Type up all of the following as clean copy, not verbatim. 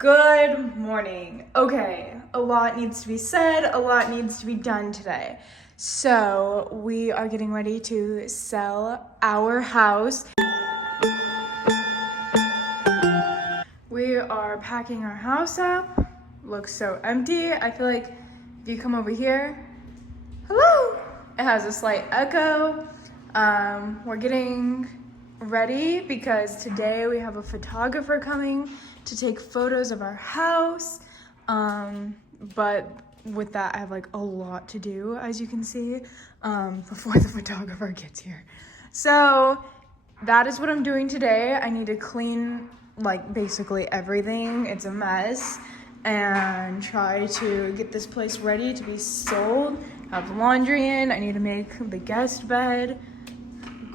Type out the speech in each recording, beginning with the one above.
Good morning. Okay, a lot needs to be said, a lot needs to be done today. So we are getting ready to sell our house. We are packing our house up. Looks so empty. I feel like if you come over here, hello, it has a slight echo. We're getting ready because today we have a photographer coming to take photos of our house. But with that, I have like a lot to do, as you can see, before the photographer gets here. So that is what I'm doing today. I need to clean like basically everything. It's a mess, and try to get this place ready to be sold. Have laundry in. I need to make the guest bed.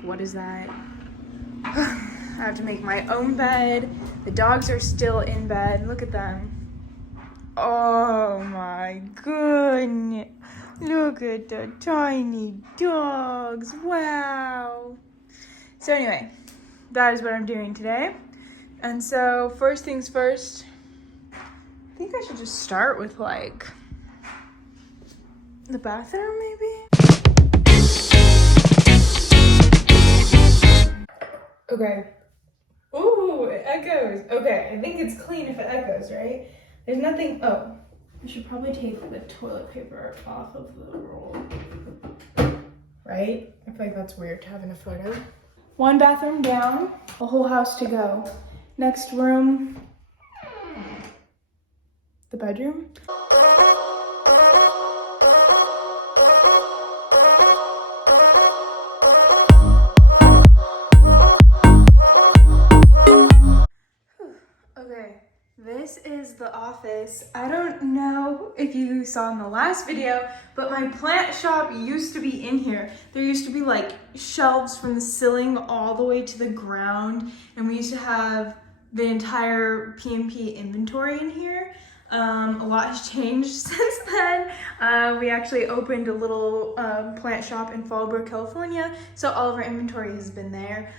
What is that? I have to make my own bed. The dogs are still in bed. Look at them. Oh my goodness. Look at the tiny dogs. Wow. So anyway, that is what I'm doing today. And so first things first, I think I should just start with like the bathroom maybe? Okay. Ooh, it echoes. Okay, I think it's clean if it echoes, right? There's nothing, oh, I should probably take the toilet paper off of the roll. Right? I feel like that's weird to have in a photo. One bathroom down, a whole house to go. Next room, the bedroom. Okay, this is the office. I don't know if you saw in the last video, but my plant shop used to be in here. There used to be like shelves from the ceiling all the way to the ground, and we used to have the entire P&P inventory in here. A lot has changed since then. We actually opened a little plant shop in Fallbrook, California, so all of our inventory has been there.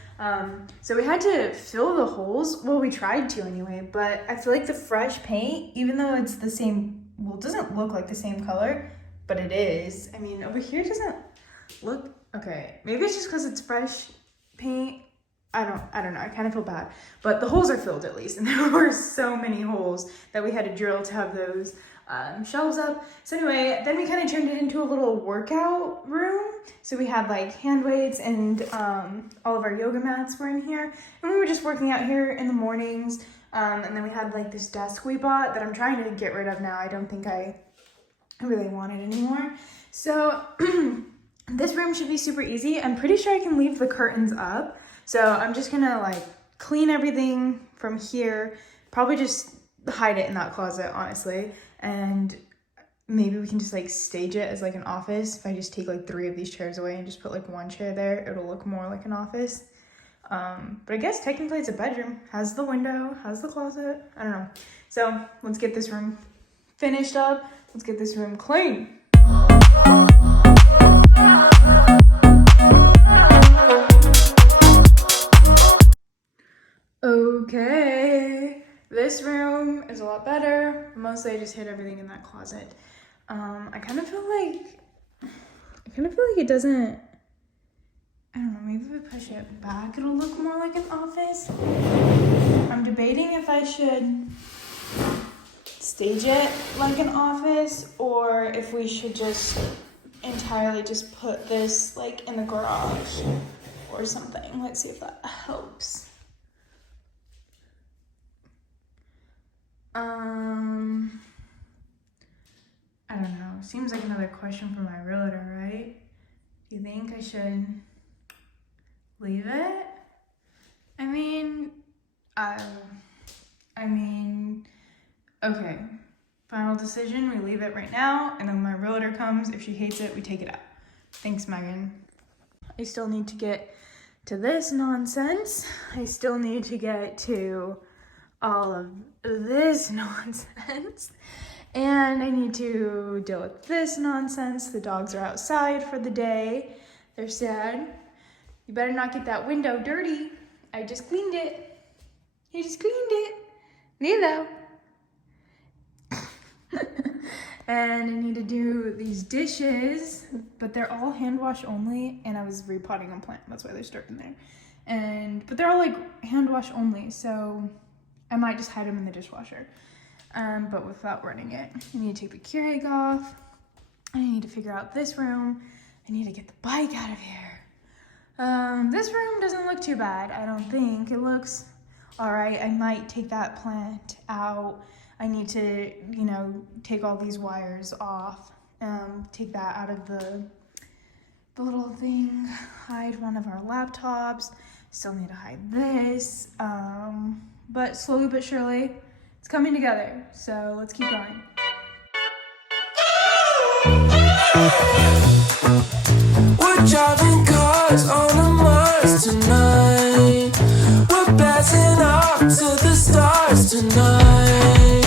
So we had to fill the holes. Well, we tried to anyway, but I feel like the fresh paint, even though it's the same, well, it doesn't look like the same color, but it is. I mean, over here it doesn't look, okay, maybe it's just because it's fresh paint. I don't know, I kind of feel bad, but the holes are filled at least, and there were so many holes that we had to drill to have those shelves up. So anyway, then we kind of turned it into a little workout room. So we had like hand weights, and all of our yoga mats were in here, and we were just working out here in the mornings. And then we had like this desk we bought that I'm trying to get rid of now. I don't think I really want it anymore. So this room should be super easy. I'm pretty sure I can leave the curtains up. So I'm just gonna like clean everything from here, probably just hide it in that closet, honestly. And maybe we can just like stage it as like an office. If I just take like 3 of these chairs away and just put like 1 chair there, it'll look more like an office. But I guess technically it's a bedroom, has the window, has the closet, I don't know. So let's get this room finished up. Let's get this room clean. Okay, this room is a lot better. Mostly I just hid everything in that closet. I kind of feel like it doesn't, I don't know, maybe if I push it back, it'll look more like an office. I'm debating if I should stage it like an office, or if we should just entirely just put this like in the garage or something. Let's see if that helps. I don't know. Seems like another question for my realtor, right? Do you think I should leave it? I mean, okay. Final decision, we leave it right now, and then when my realtor comes, if she hates it, we take it out. Thanks, Megan. I still need to get to this nonsense. I still need to get to all of this nonsense, and I need to deal with this nonsense. The dogs are outside for the day. They're sad. You better not get that window dirty. I just cleaned it. I just cleaned it. Lilo. And I need to do these dishes, but they're all hand wash only, and I was repotting a plant. That's why they're stuck in there. But they're all like hand wash only, so I might just hide them in the dishwasher. But without running it. I need to take the Keurig off. I need to figure out this room. I need to get the bike out of here. This room doesn't look too bad, I don't think. It looks all right. I might take that plant out. I need to, take all these wires off. Take that out of the little thing. Hide one of our laptops. Still need to hide this. But slowly but surely, it's coming together. So let's keep going. We're driving cars on a Mars tonight. We're blasting off to the stars tonight.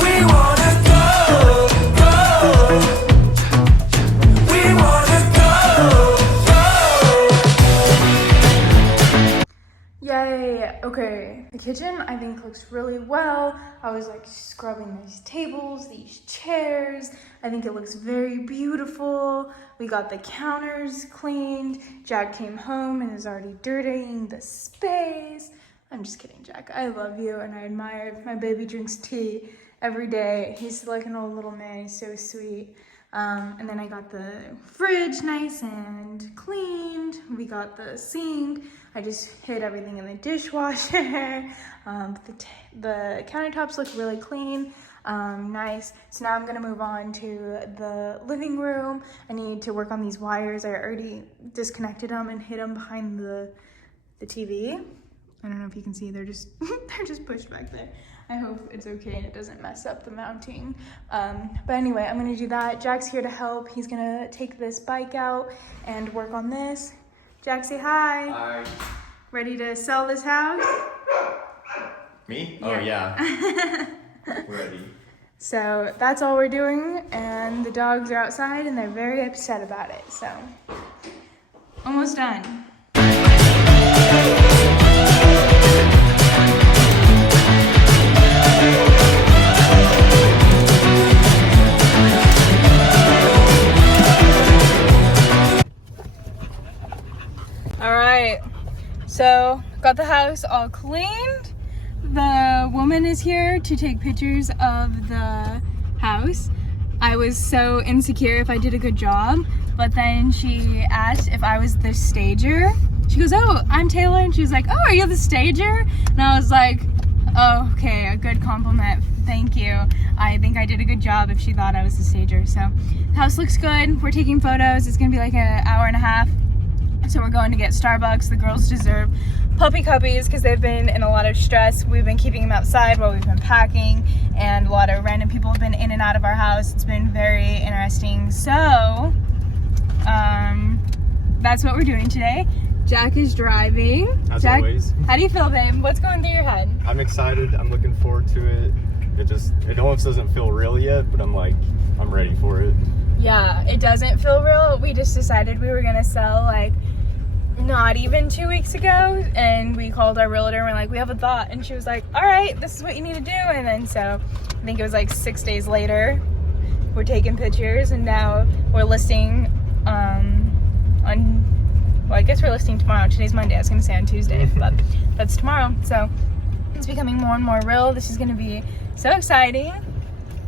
We wanna go, go. We wanna go, go. Yay, okay. The kitchen, I think, looks really well. I was like scrubbing these tables, these chairs. I think it looks very beautiful. We got the counters cleaned. Jack came home and is already dirtying the space. I'm just kidding, Jack. I love you and I admire. My baby drinks tea every day. He's like an old little man. He's so sweet. And then I got the fridge nice and cleaned. We got the sink. I just hid everything in the dishwasher. The countertops look really clean. Nice. So now I'm gonna move on to the living room. I need to work on these wires. I already disconnected them and hid them behind the TV. I don't know if you can see, they're just they're just pushed back there. I hope it's okay and it doesn't mess up the mounting. But anyway, I'm gonna do that. Jack's here to help. He's gonna take this bike out and work on this. Jack, say hi. Hi. Ready to sell this house? Me? Yeah. Oh yeah. Ready. So that's all we're doing, and the dogs are outside and they're very upset about it. So almost done. All right, so got the house all cleaned. The woman is here to take pictures of the house. I was so insecure if I did a good job, but then she asked if I was the stager. She goes, "Oh, I'm Taylor," and she was like, "Oh, are you the stager?" And I was like, "Oh, okay, a good compliment, thank you. I think I did a good job if she thought I was the stager." So the house looks good. We're taking photos. It's gonna be like an hour and a half. So we're going to get Starbucks. The girls deserve puppy cuppies because they've been in a lot of stress. We've been keeping them outside while we've been packing, and a lot of random people have been in and out of our house. It's been very interesting. So that's what we're doing today. Jack is driving. As Jack, always. how do you feel, babe? What's going through your head? I'm excited. I'm looking forward to it. It almost doesn't feel real yet, but I'm ready for it. Yeah, it doesn't feel real. We just decided we were gonna sell like not even 2 weeks ago, and we called our realtor and we're like, we have a thought, and she was like, all right, this is what you need to do. And then so I think it was like 6 days later, we're taking pictures, and now we're listing well, I guess we're listing tomorrow. Today's Monday. I was gonna say on Tuesday, but that's tomorrow. So it's becoming more and more real. This is gonna be so exciting.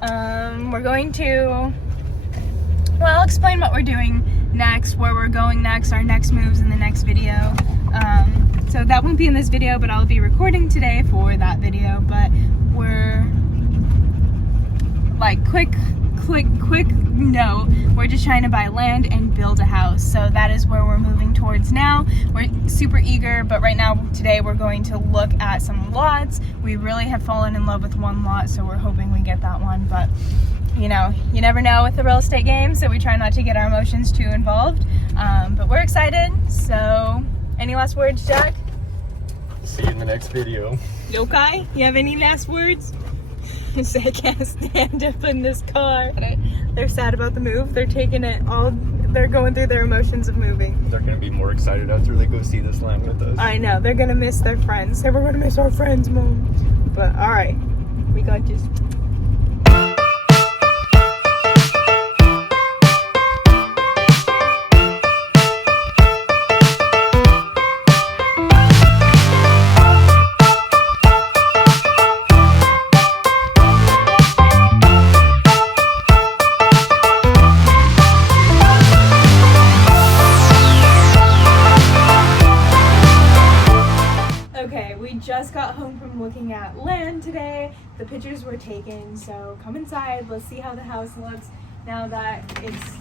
We're going to, well, I'll explain what we're doing next, where we're going next, our next moves in the next video. So that won't be in this video, but I'll be recording today for that video. But we're like quick no, we're just trying to buy land and build a house. So that is where we're moving towards now. We're super eager, but right now, today, we're going to look at some lots. We really have fallen in love with one lot, so we're hoping we get that one. But you know, you never know with the real estate game, so we try not to get our emotions too involved. But we're excited. So any last words, Jack? See you in the next video. Okay, you have any last words? I can't stand up in this car. They're sad about the move. They're taking it all. They're going through their emotions of moving. They're gonna be more excited after they go see this land with us. I know. They're gonna miss their friends. We're gonna miss our friends, Mom. But all right, we got this. looking at land today. The pictures were taken, so come inside. Let's see how the house looks now that it's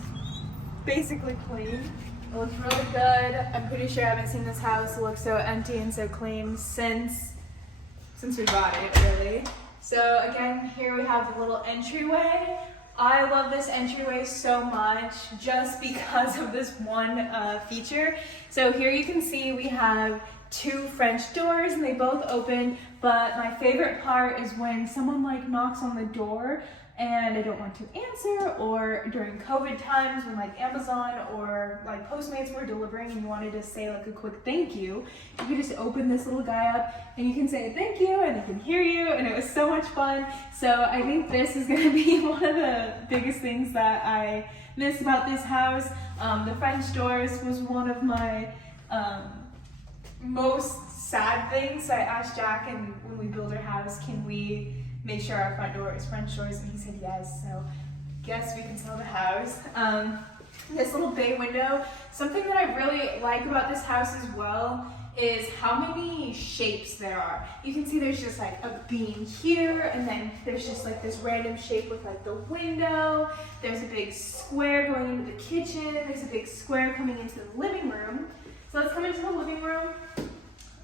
basically clean. It looks really good. I'm pretty sure I haven't seen this house look so empty and so clean since we bought it, really. So again, here we have the little entryway. I love this entryway so much just because of this one feature. So here you can see we have 2 French doors and they both open, but my favorite part is when someone like knocks on the door and I don't want to answer, or during COVID times when like Amazon or like Postmates were delivering and you wanted to say like a quick thank you, you could just open this little guy up and you can say thank you and they can hear you, and it was so much fun. So I think this is gonna be one of the biggest things that I miss about this house. The French doors was one of my most sad things. I asked Jack, and when we build our house, can we make sure our front door is French doors, and he said yes, so guess we can sell the house. This little bay window, something that I really like about this house as well is how many shapes there are. You can see there's just like a beam here, and then there's just like this random shape with like the window. There's a big square going into the kitchen. There's a big square coming into the living room. So let's come into the living room.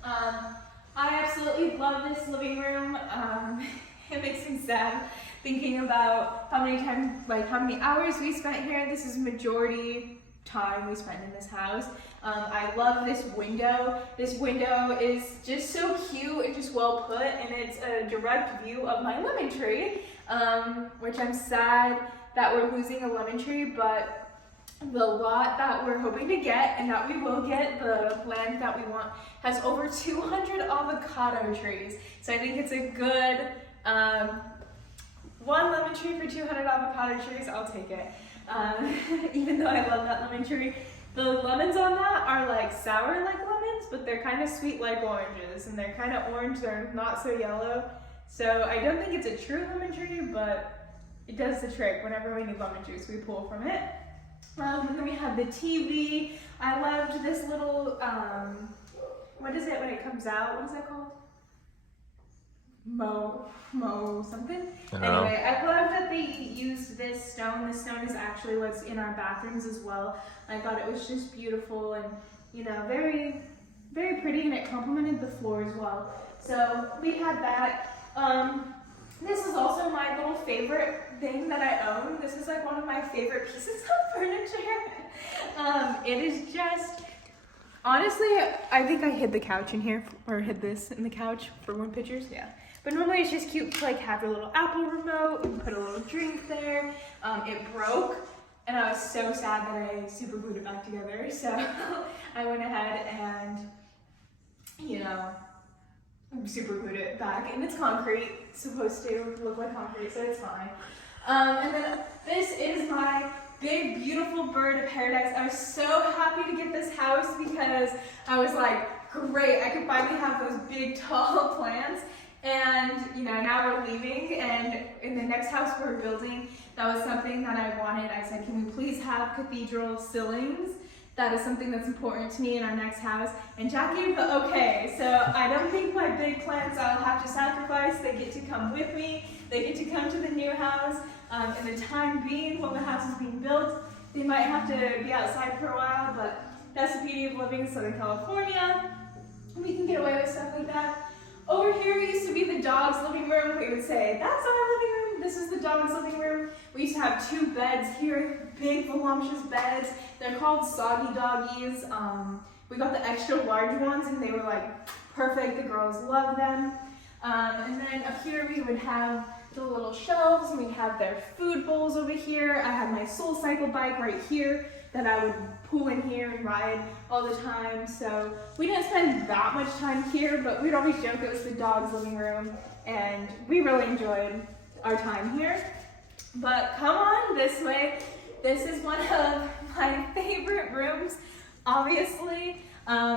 I absolutely love this living room. It makes me sad thinking about how many hours we spent here. This is majority time we spent in this house. I love this window. This window is just so cute and just well put, and it's a direct view of my lemon tree, which I'm sad that we're losing a lemon tree, but the lot that we're hoping to get, and that we will get, the land that we want, has over 200 avocado trees. So I think it's a good, 1 lemon tree for 200 avocado trees, I'll take it. Even though I love that lemon tree. The lemons on that are like sour like lemons, but they're kind of sweet like oranges, and they're kind of orange, they're not so yellow. So I don't think it's a true lemon tree, but it does the trick. Whenever we need lemon juice, we pull from it. And then we have the TV. I loved this little, what is it when it comes out? What is that called? Mo something. Anyway, I love that they used this stone. This stone is actually what's in our bathrooms as well. I thought it was just beautiful and, you know, very, very pretty, and it complemented the floor as well. So we had that. This is also my little favorite thing that I own. This is like one of my favorite pieces of furniture. It is just, honestly, I think I hid the couch in here, or hid this in the couch for one pictures, yeah. But normally it's just cute to like have a little Apple remote and put a little drink there. It broke, and I was so sad that I super glued it back together. So I went ahead and, you know, super glued it back, and it's concrete. It's supposed to look like concrete, so it's fine. And then this is my big, beautiful bird of paradise. I was so happy to get this house because I was like, great, I could finally have those big, tall plants. And, you know, now we're leaving, and in the next house we're building, that was something that I wanted. I said, can we please have cathedral ceilings? That is something that's important to me in our next house. And Jack gave the okay. So I don't think my big plants I'll have to sacrifice. They get to come with me. They get to come to the new house. In the time being, while the house is being built, they might have to be outside for a while, but that's the beauty of living in Southern California. We can get away with stuff like that. Over here used to be the dog's living room. We would say, that's our living room. This is the dog's living room. We used to have 2 beds here, big voluptuous beds. They're called soggy doggies. We got the extra large ones, and they were like perfect. The girls loved them. And then up here we would have the little shelves, and we'd have their food bowls over here. I had my SoulCycle bike right here that I would pull in here and ride all the time. So we didn't spend that much time here, but we'd always joke it was the dog's living room, and we really enjoyed our time here. But come on this way. This is one of my favorite rooms, obviously.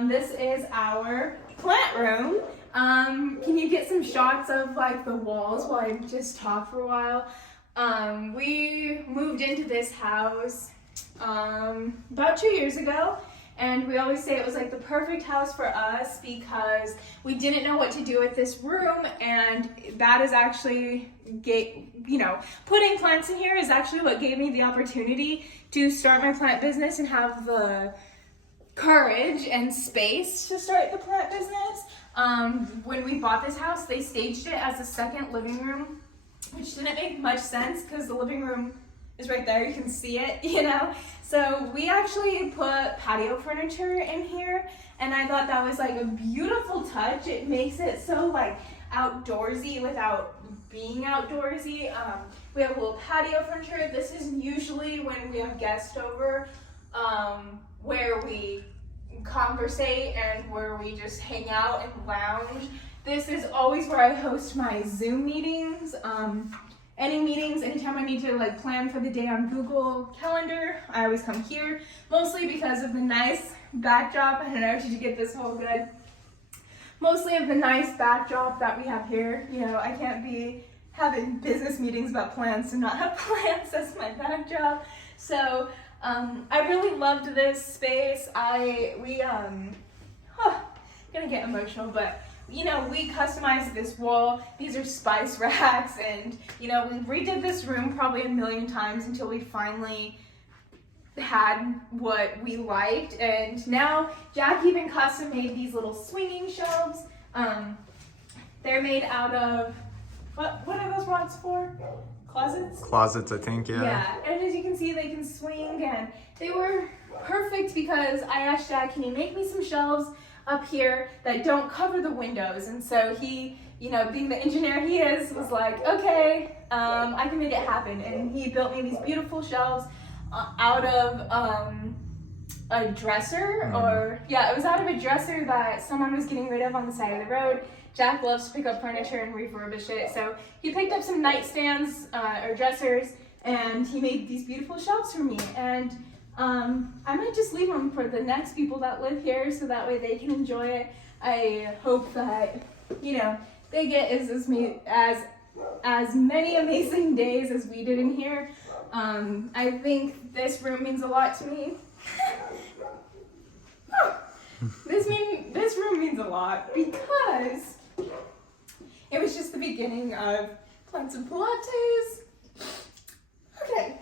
This is our plant room. Can you get some shots of like the walls while I just talk for a while? We moved into this house about 2 years ago, And we always say it was like the perfect house for us because we didn't know what to do with this room, and that is actually, putting plants in here is actually what gave me the opportunity to start my plant business and have the courage and space to start the plant business. When we bought this house, they staged it as a second living room, which didn't make much sense because the living room is right there, you can see it, So we actually put patio furniture in here, and I thought that was like a beautiful touch. It makes it so like outdoorsy without being outdoorsy. We have a little patio furniture. This is usually when we have guests over, where we conversate and where we just hang out and lounge. This is always where I host my Zoom meetings. Any meetings, anytime I need to like plan for the day on Google Calendar, I always come here, mostly because of the nice backdrop. I don't know, did you get this whole good? Mostly of the nice backdrop that we have here. I can't be having business meetings about plants and not have plants as my backdrop. So I really loved this space. I'm gonna get emotional, but we customized this wall. These are spice racks, and we redid this room probably a million times until we finally had what we liked. And now Jack even custom made these little swinging shelves. They're made out of what are those rods for? Closets, I think. Yeah, and as you can see, they can swing, and they were perfect because I asked Jack, can you make me some shelves up here that don't cover the windows? And so he, being the engineer he is, was like, okay, I can make it happen. And he built me these beautiful shelves out of a dresser, it was out of a dresser that someone was getting rid of on the side of the road. Jack loves to pick up furniture and refurbish it, so he picked up some nightstands or dressers, and he made these beautiful shelves for me. And I might just leave them for the next people that live here, so that way they can enjoy it. I hope that they get as many amazing days as we did in here. I think this room means a lot to me. This room means a lot because it was just the beginning of Plants and Pilates. Okay.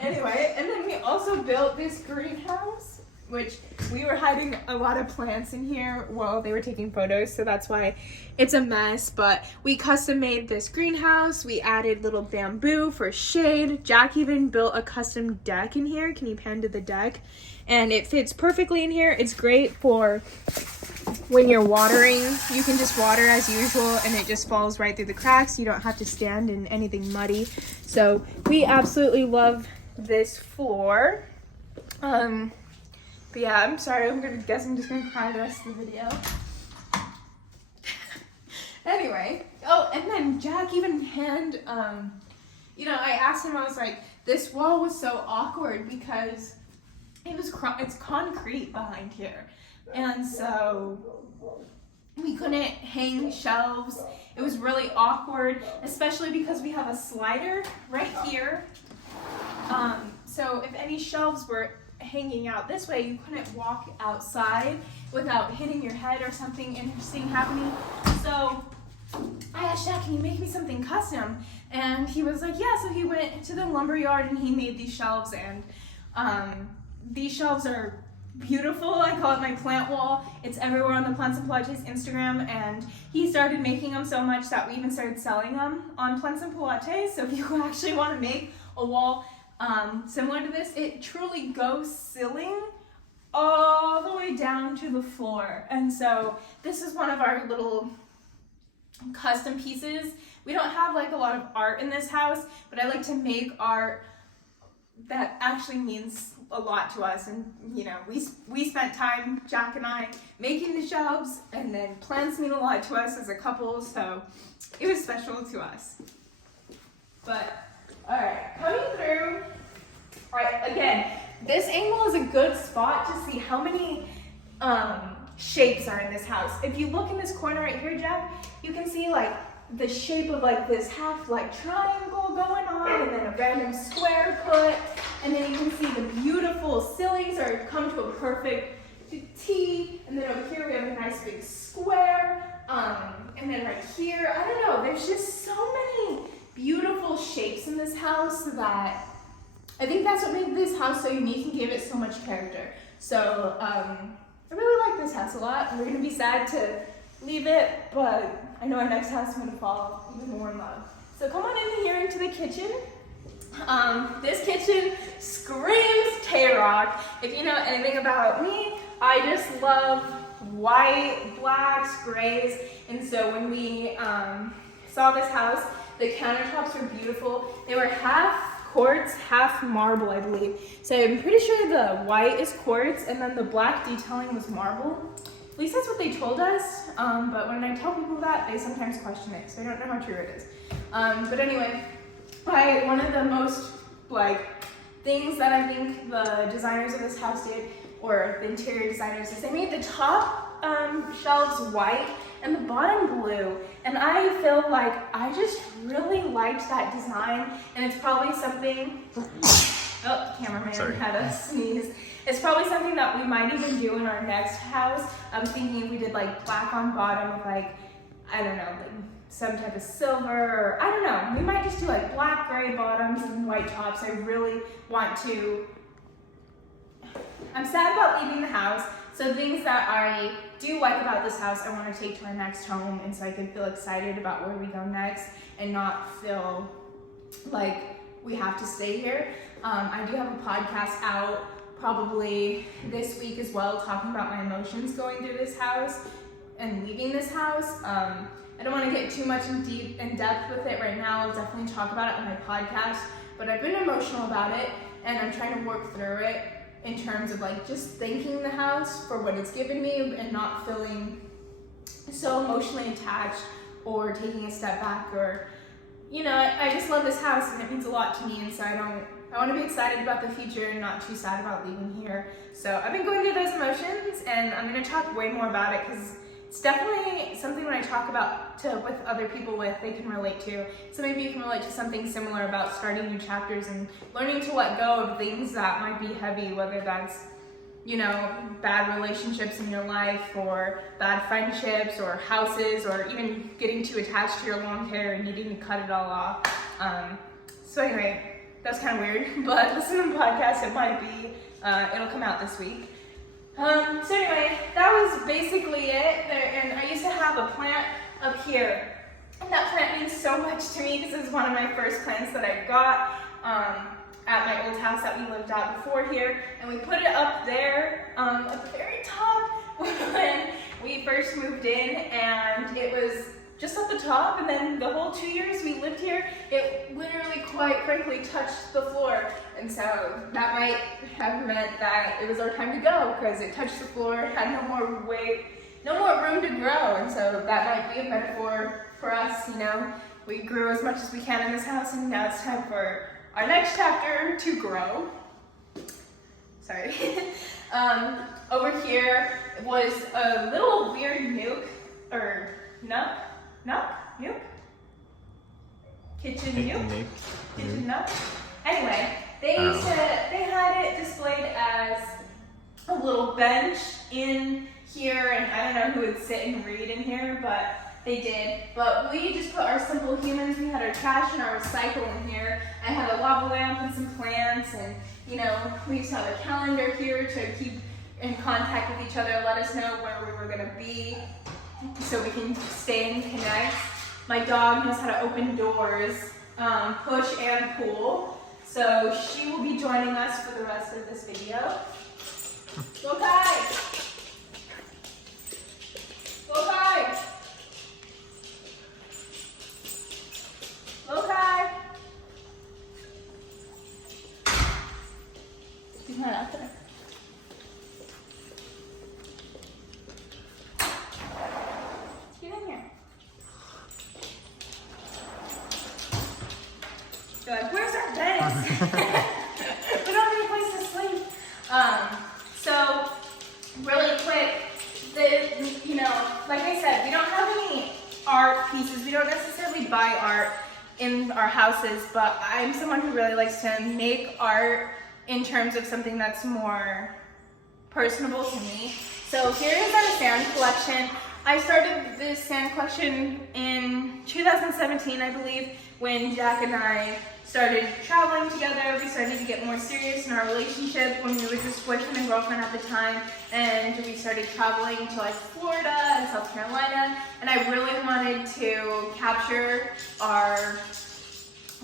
Anyway, and then we also built this greenhouse, which we were hiding a lot of plants in here while they were taking photos, so that's why it's a mess. But we custom made this greenhouse. We added little bamboo for shade. Jack even built a custom deck in here. Can you pan to the deck? And it fits perfectly in here. It's great for when you're watering. You can just water as usual and it just falls right through the cracks. You don't have to stand in anything muddy. So we absolutely love this floor. But yeah, I'm sorry, I'm just gonna cry the rest of the video. Anyway, and then Jack even I asked him, I was like, this wall was so awkward because it's concrete behind here. And so we couldn't hang shelves. It was really awkward, especially because we have a slider right here. So if any shelves were hanging out this way, you couldn't walk outside without hitting your head or something interesting happening. So I asked Jack, can you make me something custom? And he was like, yeah. So he went to the lumber yard and he made these shelves, and these shelves are beautiful. I call it my plant wall. It's everywhere on the Plants and Pilates Instagram, and he started making them so much that we even started selling them on Plants and Pilates. So if you actually want to make a wall similar to this, it truly goes ceiling all the way down to the floor. And so this is one of our little custom pieces. We don't have like a lot of art in this house, but I like to make art that actually means a lot to us. And we spent time, Jack and I, making the shelves, and then plants mean a lot to us as a couple, so it was special to us. But all right, coming through. All right, again, this angle is a good spot to see how many shapes are in this house. If you look in this corner right here, Jack, you can see like the shape of like this half like triangle going on, and then a random square put, and then you can see the beautiful ceilings are come to a perfect T, and then over here we have a nice big square, and then right here, I don't know, there's just so many beautiful shapes in this house that I think that's what made this house so unique and gave it so much character. So I really like this house a lot. We're gonna be sad to leave it, but I know our next house is gonna fall even more in love. So come on in here into the kitchen. This kitchen screams Tayrock. If you know anything about me, I just love white, blacks, grays, and so when we saw this house, the countertops were beautiful. They were half quartz, half marble, I believe. So I'm pretty sure the white is quartz and then the black detailing was marble. At least that's what they told us, but when I tell people that, they sometimes question it, so I don't know how true it is. But anyway, one of the most things that I think the designers of this house did, or the interior designers, is they made the top shelves white and the bottom blue, and I feel like I just really liked that design, and it's probably something, oh, cameraman had a sneeze. It's probably something that we might even do in our next house. I'm thinking if we did like black on bottom with I don't know, some type of silver, or I don't know, we might just do like black, gray bottoms and white tops. I really want to, I'm sad about leaving the house, so things that I do like about this house, I want to take to our next home, and so I can feel excited about where we go next and not feel like we have to stay here. I do have a podcast out probably this week as well, talking about my emotions going through this house and leaving this house. I don't want to get too much in depth with it right now. I'll definitely talk about it on my podcast, but I've been emotional about it, and I'm trying to work through it in terms of just thanking the house for what it's given me and not feeling so emotionally attached or taking a step back, or I just love this house and it means a lot to me, and so I want to be excited about the future and not too sad about leaving here. So I've been going through those emotions, and I'm going to talk way more about it because it's definitely something when I talk about with other people they can relate to. So maybe you can relate to something similar about starting new chapters and learning to let go of things that might be heavy, whether that's, bad relationships in your life, or bad friendships, or houses, or even getting too attached to your long hair and needing to cut it all off. So anyway, that's kind of weird, but listen to the podcast. It might be, it'll come out this week. So anyway, that was basically it. And I used to have a plant up here, and that plant means so much to me because it was one of my first plants that I got at my old house that we lived at before here, and we put it up there at the very top when we first moved in, and it was just at the top, and then the whole 2 years we lived here, it literally, quite frankly, touched the floor, and so that might have meant that it was our time to go because it touched the floor, had no more weight, no more room to grow, and so that might be a metaphor for us. We grew as much as we can in this house, and now it's time for our next chapter to grow. Sorry. Over here was a little weird nuke, or nook? Kitchen nook? Kitchen nook? Anyway, they had it displayed as a little bench in here, and I don't know who would sit and read in here, but they did. But we just put our simple humans, we had our trash and our recycle in here. I had a lava lamp and some plants, and we used to have a calendar here to keep in contact with each other, let us know where we were gonna be so we can stay and connect. My dog knows how to open doors, push and pull. So she will be joining us for the rest of this video. Go Kai! Go Kai! Go Kai! He's not out there. Let's get in here. You're like, where's our beds? We don't have any place to sleep. So really quick, like I said, we don't have any art pieces. We don't necessarily buy art in our houses, but I'm someone who really likes to make art in terms of something that's more personable to me. So here is our sand collection. I started this sand collection in 2017, I believe, when Jack and I started traveling together. We started to get more serious in our relationship when we were just boyfriend and girlfriend at the time, and we started traveling to like Florida and South Carolina, and I really wanted to capture our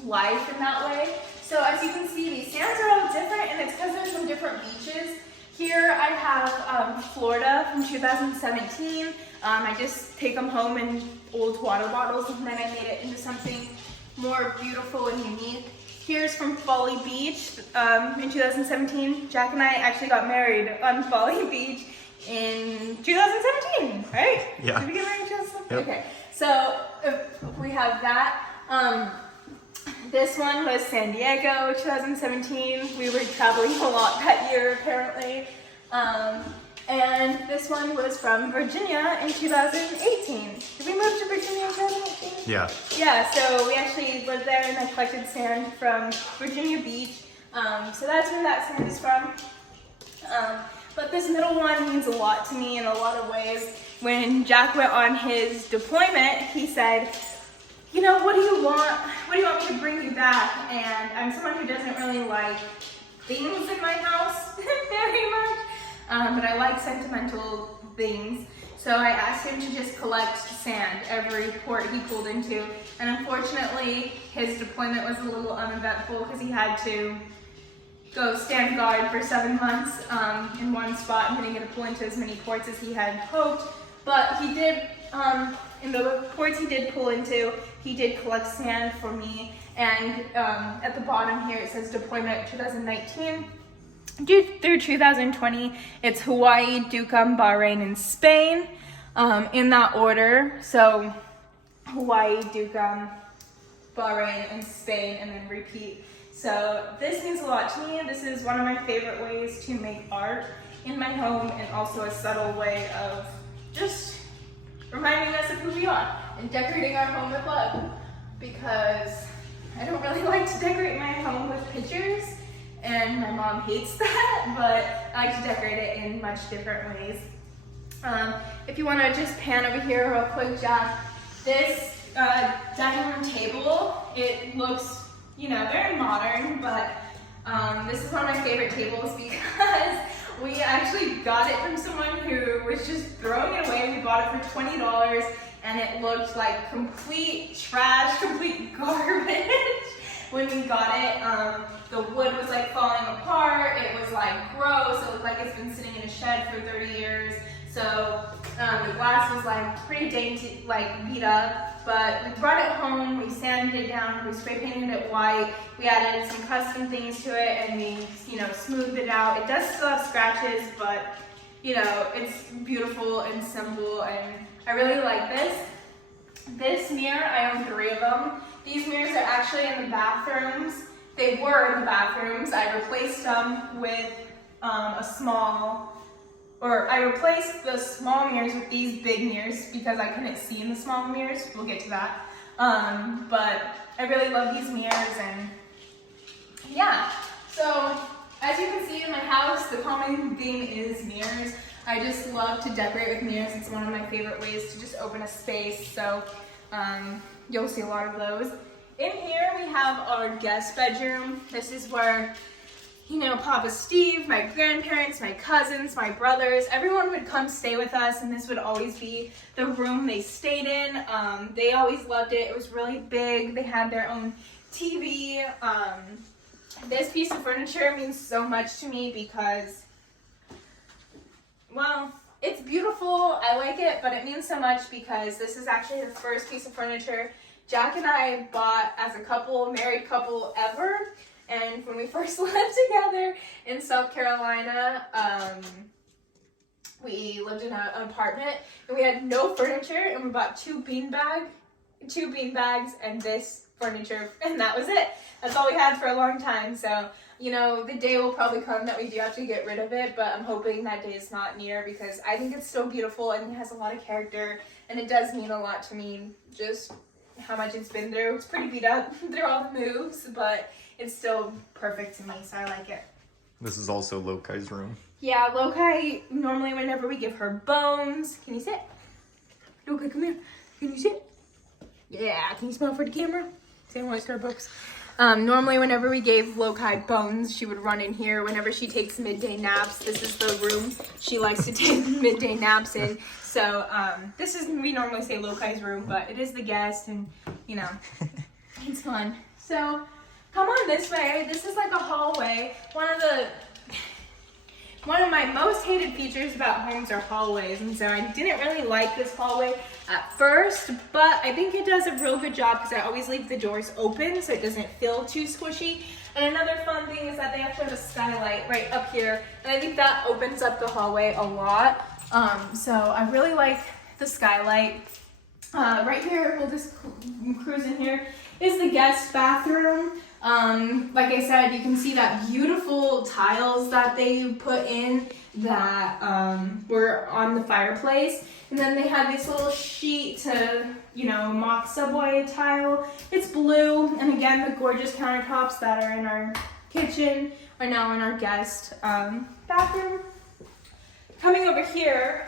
life in that way. So as you can see, these sands are all different, and it's because they're from different beaches. Here I have Florida from 2017. I just take them home in old water bottles, and then I made it into something more beautiful and unique. Here's from Folly Beach in 2017. Jack and I actually got married on Folly Beach in 2017, right? Yeah. Did we get married in 2017? Yep. Okay, so we have that. This one was San Diego, 2017. We were traveling a lot that year, apparently. And this one was from Virginia in 2018. Did we move to Virginia in 2018? Yeah. Yeah, so we actually lived there, and I collected sand from Virginia Beach. So that's where that sand is from. But this middle one means a lot to me in a lot of ways. When Jack went on his deployment, he said, you know, what do you want? What do you want me to bring you back? And I'm someone who doesn't really like things in my house very much, but I like sentimental things. So I asked him to just collect sand every port he pulled into. And unfortunately, his deployment was a little uneventful because he had to go stand guard for 7 months in one spot, and he didn't get to pull into as many ports as he had hoped. But he did, in the ports he did pull into, he did collect sand for me. And at the bottom here it says deployment 2019 through 2020. It's Hawaii, Duqm, Bahrain, and Spain in that order. So Hawaii, Duqm, Bahrain, and Spain, and then repeat. So this means a lot to me. This is one of my favorite ways to make art in my home, and also a subtle way of just reminding us of who we are and decorating our home with love, because I don't really like to decorate my home with pictures, and my mom hates that, but I like to decorate it in much different ways. If you want to just pan over here real quick, Jack, this dining room table, it looks, you know, very modern, but this is one of my favorite tables because we actually got it from someone who was just throwing it away. We bought it for $20, and it looked like complete trash, complete garbage when we got it. The wood was like falling apart. It was like gross. It looked like it's been sitting in a shed for 30 years. So the glass was like pretty dainty, like beat up, but we brought it home, we sanded it down, we spray painted it white, we added some custom things to it, and we, you know, smoothed it out. It does still have scratches, but you know, it's beautiful and simple, and I really like this. This mirror, I own 3 of them. These mirrors are actually in the bathrooms. They were in the bathrooms. I replaced them with I replaced the small mirrors with these big mirrors because I couldn't see in the small mirrors. We'll get to that. But I really love these mirrors, and yeah. So as you can see in my house, the common theme is mirrors. I just love to decorate with mirrors. It's one of my favorite ways to just open a space. So you'll see a lot of those. In here we have our guest bedroom. This is where, you know, Papa Steve, my grandparents, my cousins, my brothers, everyone would come stay with us, and this would always be the room they stayed in. They always loved it. It was really big. They had their own TV. This piece of furniture means so much to me because, well, it's beautiful. I like it, but it means so much because this is actually the first piece of furniture Jack and I bought as a couple, married couple ever. And when we first lived together in South Carolina, we lived in an apartment, and we had no furniture, and we bought 2 bean bags and this furniture, and that was it. That's all we had for a long time. So, you know, the day will probably come that we do have to get rid of it, but I'm hoping that day is not near, because I think it's still beautiful and it has a lot of character, and it does mean a lot to me, just how much it's been through. It's pretty beat up through all the moves, but it's still perfect to me, so I like it. This is also Lokai's room. Yeah, Lokai, normally whenever we give her bones, can you sit? Lokai, come here. Can you sit? Yeah, can you smile for the camera? Same way Starbucks. Normally whenever we gave Lokai bones, she would run in here. Whenever she takes midday naps, this is the room she likes to take midday naps in. So this is, we normally say Lokai's room, but it is the guest, and you know, it's fun. So come on this way. This is like a hallway. One of my most hated features about homes are hallways, and so I didn't really like this hallway at first, but I think it does a real good job because I always leave the doors open so it doesn't feel too squishy. And another fun thing is that they actually have a skylight right up here, and I think that opens up the hallway a lot. So I really like the skylight. Right here, we'll just cruise in here, is the guest bathroom. Like I said, you can see that beautiful tiles that they put in that were on the fireplace. And then they had this little sheet to, you know, mock subway tile. It's blue. And again, the gorgeous countertops that are in our kitchen are now in our guest bathroom. Coming over here,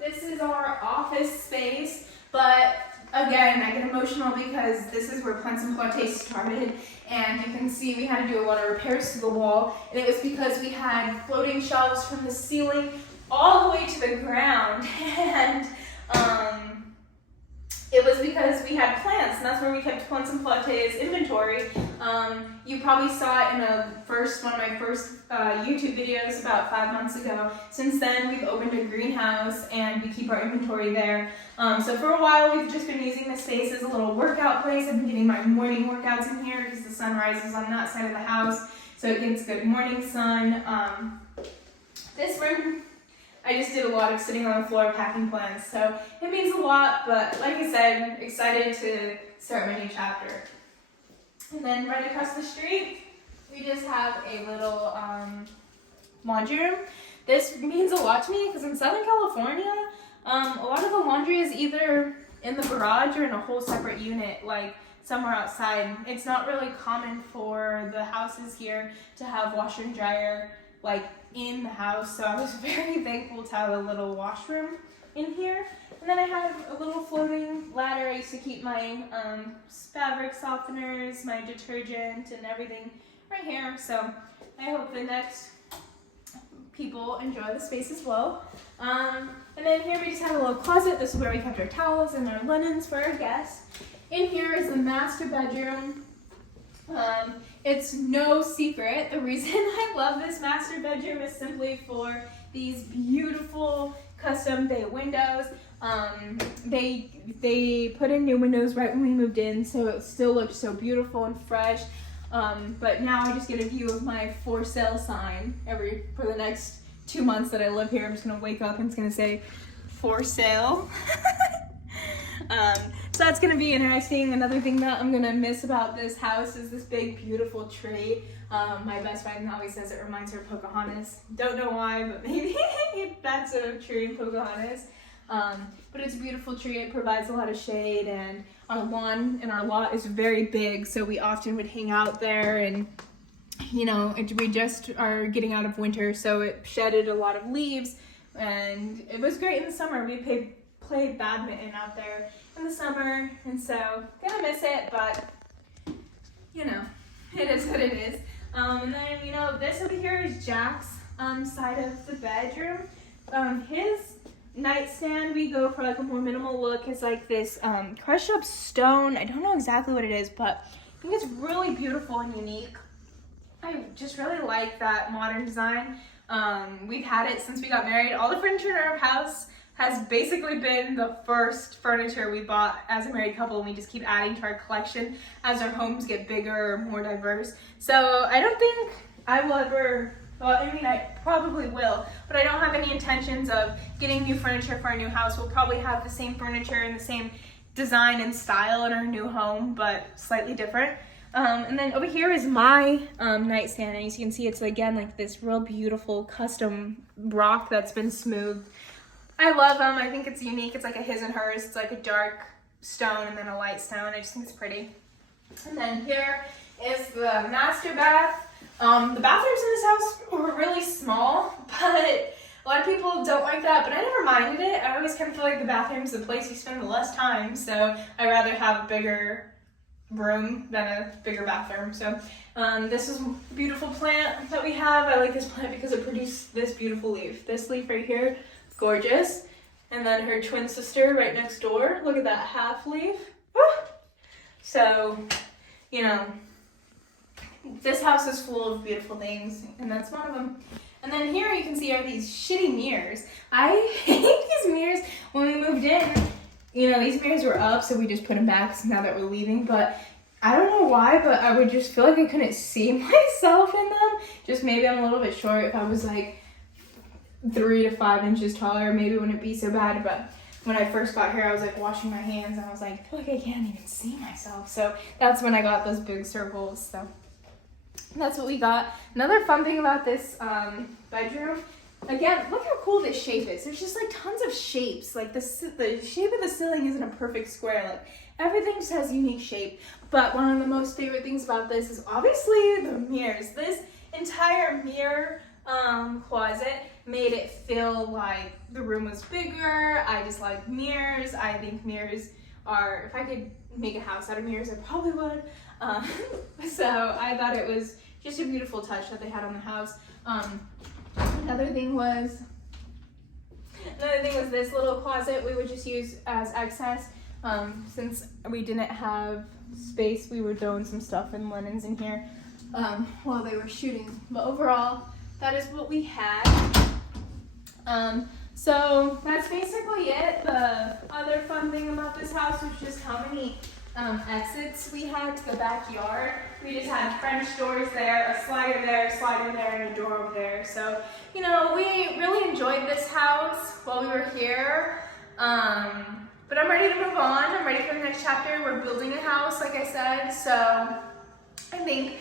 this is our office space, but again, I get emotional because this is where Plants and Pilates started, and you can see we had to do a lot of repairs to the wall, and it was because we had floating shelves from the ceiling all the way to the ground, and it was because we had plants, and that's where we kept Plants and Pilates inventory. You probably saw it in one of my first YouTube videos about 5 months ago. Since then, we've opened a greenhouse and we keep our inventory there. So for a while, we've just been using this space as a little workout place. I've been getting my morning workouts in here because the sun rises on that side of the house, so it gets good morning sun. This room, I just did a lot of sitting on the floor packing plants, so it means a lot, but like I said, excited to start my new chapter. And then right across the street, we just have a little laundry room. This means a lot to me because in Southern California, a lot of the laundry is either in the garage or in a whole separate unit, like somewhere outside. It's not really common for the houses here to have washer and dryer like in the house, so I was very thankful to have a little washroom in here. And then I have a little floating ladder. I used to keep my fabric softeners, my detergent, and everything right here. So I hope the next people enjoy the space as well. And then here we just have a little closet. This is where we kept our towels and our linens for our guests. In here is the master bedroom. It's no secret. The reason I love this master bedroom is simply for these beautiful custom bay windows. They put in new windows right when we moved in, so it still looked so beautiful and fresh. But now I just get a view of my for sale sign for the next 2 months that I live here. I'm just gonna wake up and it's gonna say for sale. So that's gonna be interesting. Another thing that I'm gonna miss about this house is this big, beautiful tree. My best friend always says it reminds her of Pocahontas. Don't know why, but maybe that's a tree in Pocahontas. But it's a beautiful tree. It provides a lot of shade, and our lawn and our lot is very big, so we often would hang out there, and you know, we just are getting out of winter, so it shedded a lot of leaves, and it was great in the summer. We played badminton out there in the summer, and so gonna miss it, but you know, it is what it is. And then, you know, this over here is Jack's side of the bedroom. His nightstand, we go for like a more minimal look, is like this crushed up stone. I don't know exactly what it is, but I think it's really beautiful and unique. I just really like that modern design. We've had it since we got married. All the furniture in our house has basically been the first furniture we bought as a married couple, and we just keep adding to our collection as our homes get bigger or more diverse. So I don't think I will ever, well, I mean, I probably will, but I don't have any intentions of getting new furniture for our new house. We'll probably have the same furniture and the same design and style in our new home, but slightly different. And then over here is my nightstand, and as you can see, it's again like this real beautiful custom rock that's been smoothed. I love them. I think it's unique. It's like a his and hers. It's like a dark stone and then a light stone. I just think it's pretty. And then here is the master bath. The bathrooms in this house were really small, but a lot of people don't like that, but I never minded it. I always kind of feel like the bathroom's the place you spend the less time, so I'd rather have a bigger room than a bigger bathroom. So this is a beautiful plant that we have. I like this plant because it produced this beautiful leaf. This leaf right here, gorgeous. And then her twin sister right next door. Look at that half leaf. Woo! So, you know, this house is full of beautiful things, and that's one of them. And then here you can see are these shitty mirrors. I hate these mirrors. When we moved in, you know, these mirrors were up, so we just put them back now that we're leaving. But I don't know why, but I would just feel like I couldn't see myself in them. Just maybe I'm a little bit short. If I was like 3 to 5 inches taller, maybe it wouldn't be so bad. But when I first got here, I was like washing my hands, and I was like, I feel like I can't even see myself. So that's when I got those big circles. So that's what we got. Another fun thing about this bedroom, again, look how cool this shape is. There's just like tons of shapes. Like the shape of the ceiling isn't a perfect square. Like everything just has unique shape. But one of the most favorite things about this is obviously the mirrors. This entire mirror closet made it feel like the room was bigger. I just like mirrors. I think mirrors are, if I could make a house out of mirrors, I probably would. So I thought it was just a beautiful touch that they had on the house. Another thing was this little closet we would just use as excess. Since we didn't have space, we were throwing some stuff and linens in here while they were shooting. But overall, that is what we had. So that's basically it. The other fun thing about this house was just how many exits we had to the backyard. We just had French doors there, a slider there, and a door over there. So, you know, we really enjoyed this house while we were here. But I'm ready to move on. I'm ready for the next chapter. We're building a house, like I said. So I think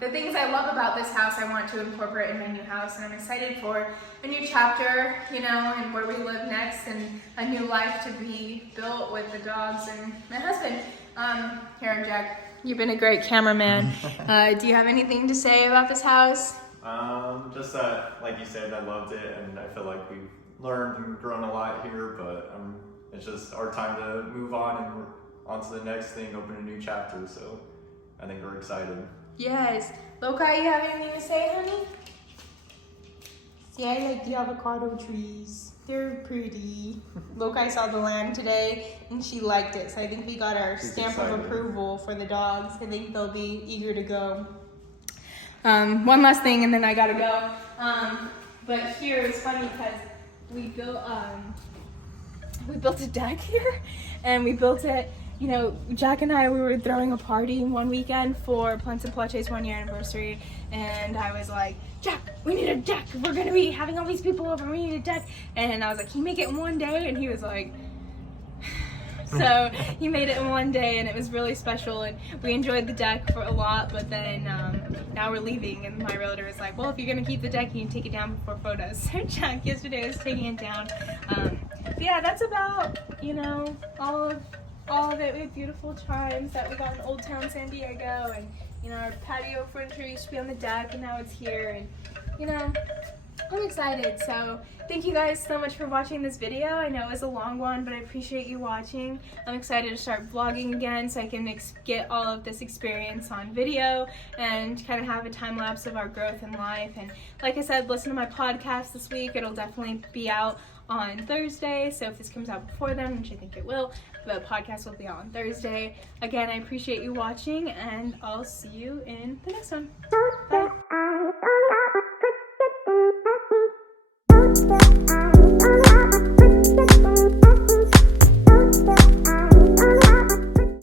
the things I love about this house, I want to incorporate in my new house, and I'm excited for a new chapter, you know, and where we live next, and a new life to be built with the dogs and my husband. Here, Jack, you've been a great cameraman. Do you have anything to say about this house? Just that, like you said, I loved it, and I feel like we've learned and grown a lot here, but it's just our time to move on, and we're on to the next thing, open a new chapter, so I think we're excited. Yes. Lokai, you have anything to say, honey? Yeah, I like the avocado trees. They're pretty. Lokai saw the lamb today, and she liked it, so I think we got our stamp of approval for the dogs. I think they'll be eager to go. One last thing, and then I gotta go. But here it's funny because we built a deck here, and we built it. You know, Jack and I, we were throwing a party one weekend for Plants and Plush's 1-year anniversary, and I was like, Jack, we need a deck. We're gonna be having all these people over. We need a deck. And I was like, can you make it in one day? And he was like, so he made it in one day, and it was really special, and we enjoyed the deck for a lot. But then now we're leaving, and my realtor was like, well, if you're gonna keep the deck, you can take it down before photos. So Jack yesterday was taking it down. But yeah, that's about, you know, all of it. We had beautiful chimes that we got in Old Town San Diego, and you know, our patio furniture used to be on the deck, and now it's here, and you know, I'm excited. So thank you guys so much for watching this video. I know it was a long one, but I appreciate you watching. I'm excited to start vlogging again so I can get all of this experience on video and kind of have a time lapse of our growth in life. And like I said, listen to my podcast this week. It'll definitely be out on Thursday, so if this comes out before then, which I think it will, the podcast will be out on Thursday. Again, I appreciate you watching, and I'll see you in the next one. Bye.